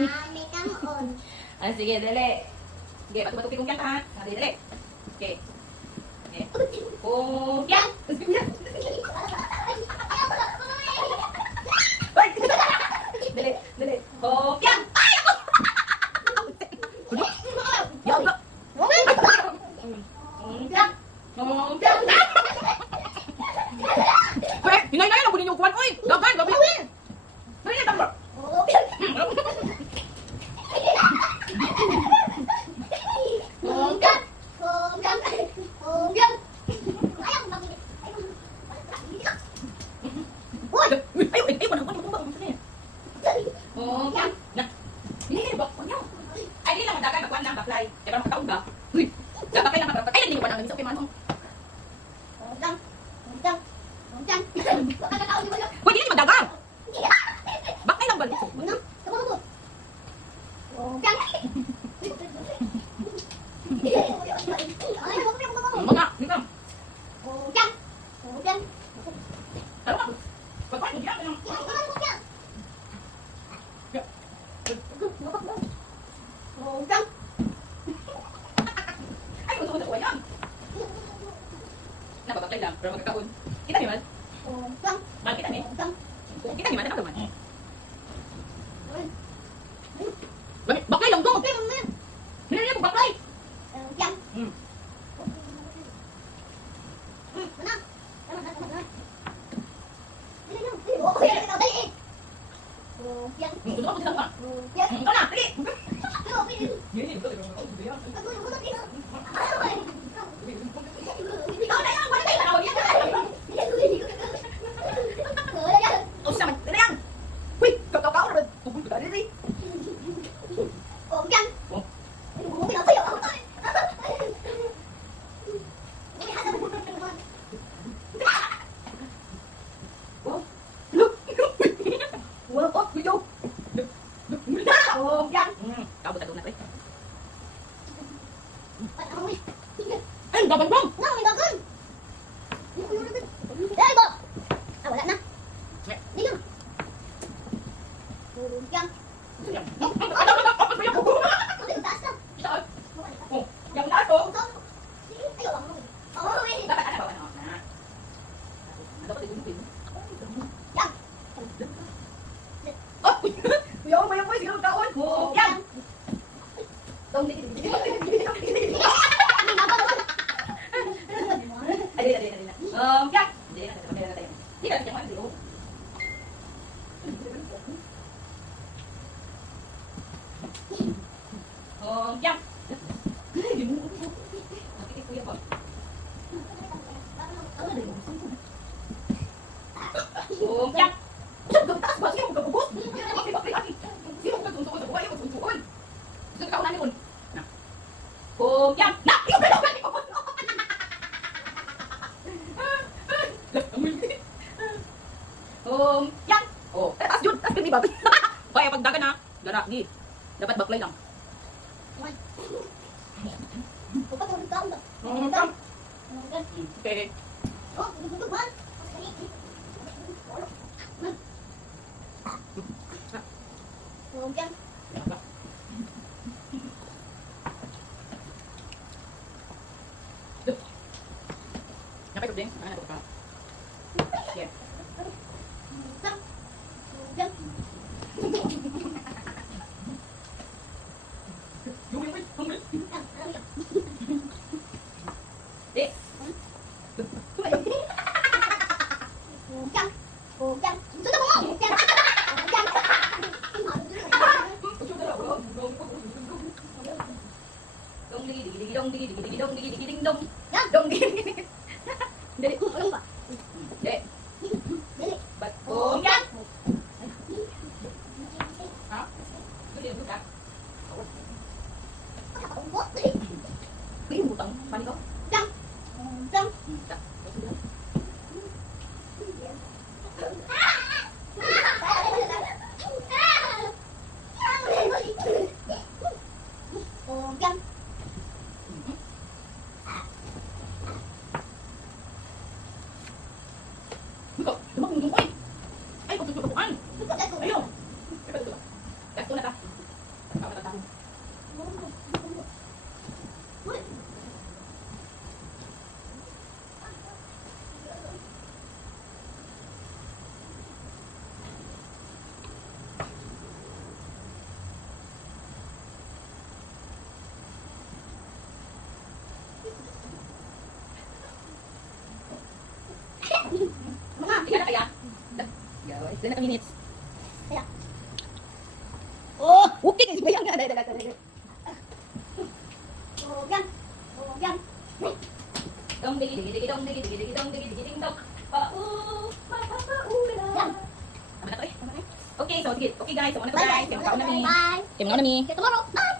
Mami kang on. Ah, sige, dali. Sige, patutupi kong yan ha. Ah, dali. Okay. Okay. Kung yan. Dali, dali. Kung yan. Ay, ako! Yan ka. Kung yan. Kung yan. Weh, hinay na yan. Ang bunin yung kuwan. Uy, gagan, gagan. Dali yan, tamba. Nababaklay lang, pero magkakaon. Kita niyo man? Mahal kita niyo? Kita niyo man? Ano naman? Baklay lang to! Hindi niya baklay! Gusto ko sila ka? Ikaw na! Dali! Ikaw na yan! Wala tayo! Nakawag yan! O siya man! Dali yan! Uy! Kakao na ba? Pupunta ka dali! Kabot ako na ko eh. Ay, babang-bang! Wala na. Dito. Yang. Taas na. Oh, yang na to. Ayaw ako. Oo, eh. Dapat ano ba na? Dapat igupin. Yang. Oh, kuya mo yung boy, siguro kaon. Oh, yang. Dong di. Adi. Yang. Hindi na tayo. Hindi ka tayo dito. Oh, yang. Bakit kuya pa? Oh, yang. Taas ba? Sino magkabugot? Bakit? Sino magkatuntuon? Huwag yung magtuntuon. Gusto ka kaunan yun. Oh, yang. Na! Ikaw na daw! Yan! Oh, taas yun! Taas kami ba? Kaya pag dagan na, gara, di. Dapat baklay lang. Okay. Nyampe ko din. Ano ko pa? Yeah. Ay, pagtutupan. Ayun. Gasto na ta. Ilan na ka minutes? Kaya. Oh, okay guys, bayang ka. Dali. Yan. Yan. Dong digi digi digi dong digi digi digi dong digi digi ding dong. Pauwi na. Yan. Tama na to eh. Okay, so sige. Okay guys, so ano to guys? Kaya makauna mi. Bye. Kaya makauna mi. See you tomorrow. Bye.